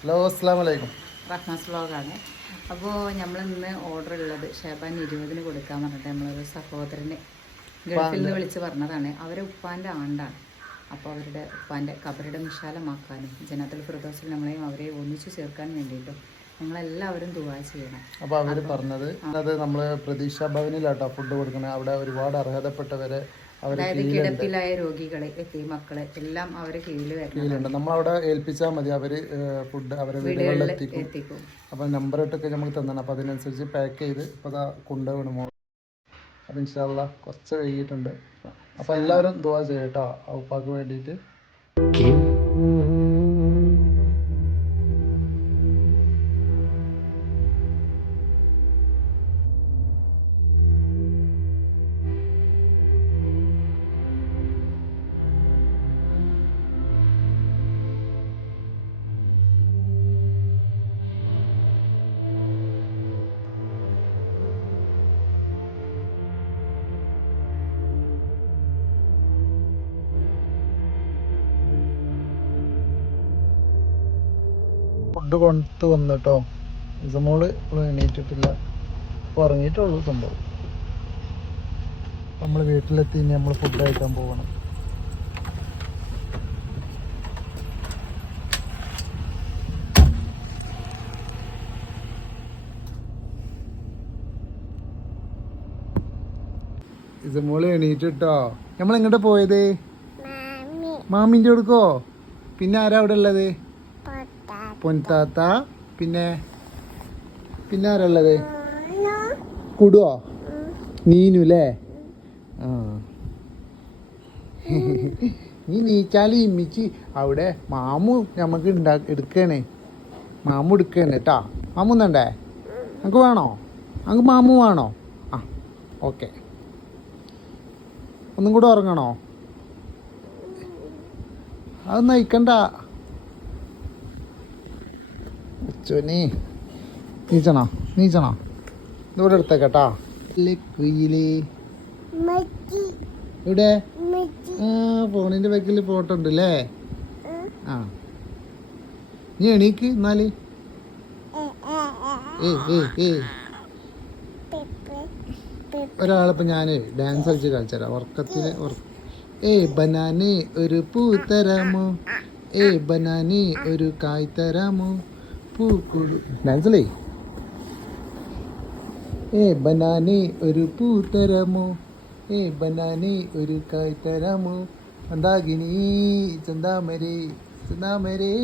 Hello അസ്സലാമു അലൈക്കും. റഹ്മാസ് വ്ളോഗാണ്. അപ്പോൾ നമ്മൾ ഇന്ന് ഓർഡർ ഉള്ളത് ഷാബാൻ 20-ന് കൊടുക്കാൻ പറഞ്ഞിട്ട് നമ്മളൊരു സഹോദരന് ഗൾഫിൽ നിന്ന് വിളിച്ച് പറഞ്ഞതാണ്. അവരെ ഉപ്പാൻ്റെ ആണ്ടാണ്. അപ്പോൾ അവരുടെ ഉപ്പാൻ്റെ കബറിടം വിശാലമാക്കാനും ജനത്തുൽ ഫിർദൗസിൽ നമ്മളെയും അവരെയും ഒന്നിച്ചു ചേർക്കാൻ വേണ്ടിയിട്ടും ഞങ്ങളെല്ലാവരും ദുആ ചെയ്യണം. അപ്പോൾ അവർ പറഞ്ഞത് അത് നമ്മൾ പ്രതീക്ഷ ഭവനിലാട്ടോ ഫുഡ് കൊടുക്കുന്നത്. അവിടെ ഒരുപാട് അർഹതപ്പെട്ടവരെ അതായത് കിടപ്പിലായ രോഗികളെ മക്കളെ എല്ലാം അവരെ കീഴിലുണ്ട്. നമ്മളവിടെ ഏൽപ്പിച്ചാൽ മതി, അവര് ഫുഡ് അവരെ വീടുകളിൽ എത്തിക്കും. അപ്പൊ നമ്പർ ഇട്ടൊക്കെ നമുക്ക് തന്നെ, അപ്പൊ അതിനനുസരിച്ച് പാക്ക് ചെയ്ത് ഇപ്പൊ അതാ കൊണ്ടുപോകണം. അപ്പൊ ഇൻഷാ അല്ലാഹ് കുറച്ച് വൈകിട്ടുണ്ട്. അപ്പൊ എല്ലാവരും ദുആ ചെയ്യട്ടോ ഉപ്പാക്ക് വേണ്ടിയിട്ട്. ഫുഡ് കൊണ്ടു വന്നിട്ടോ. ഇസമോള് എണീറ്റിട്ടില്ല, അപ്പോൾ ഉറങ്ങിയിട്ടുള്ളൂ സംഭവം. നമ്മൾ വീട്ടിലെത്തി ഇനി നമ്മൾ ഫുഡ് കഴിക്കാൻ പോകണം. ഇസമോള് എണീറ്റിട്ടോ. നമ്മൾ എങ്ങോട്ടാ പോയത്? മാമിൻ്റെ അടുക്കോ? പിന്നെ ആരാ അവിടെ ഉള്ളത്? പൊൻതാത്ത. പിന്നെ ആരാ ഉള്ളത്? കുടുവോ? നീനു അല്ലേ? ആ നീ നീച്ചാല് ഇമ്മിച്ച് അവിടെ മാമു നമുക്ക് എടുക്കണേ. മാമു എടുക്കണേ കേട്ടാ. മാമു എന്നണ്ടേ? നമുക്ക് വേണോ? നമുക്ക് മാമു വേണോ? ആ ഓക്കെ. ഒന്നും കൂടെ ഉറങ്ങണോ? അത് നയിക്കണ്ട. നീച്ചണോ? ഇവിടെ എടുത്തേക്കട്ടാ. കുയിലേ ഇവിടെ ഫോണിന്റെ ബാക്കിൽ ഫോട്ടോ ഉണ്ട് അല്ലേ? ആ നീ എണീക്ക് എന്നാല്. ഒരാളിപ്പോ ഞാന് ഡാൻസ് കളിച്ച് കളിച്ചരാ ഉറക്കത്തില്. ബനാന് ഒരു പൂ തരാമോ? ബനാന് ഒരു കായ് തരാമോ? പൂക്കുഴു ഡാൻസല്ലേ. ബനാന് ഒരു പൂ തരാമോ? ബനാന് ഒരു കായ് തരാമോ? മന്ദാകിനി ചന്ദാമരേ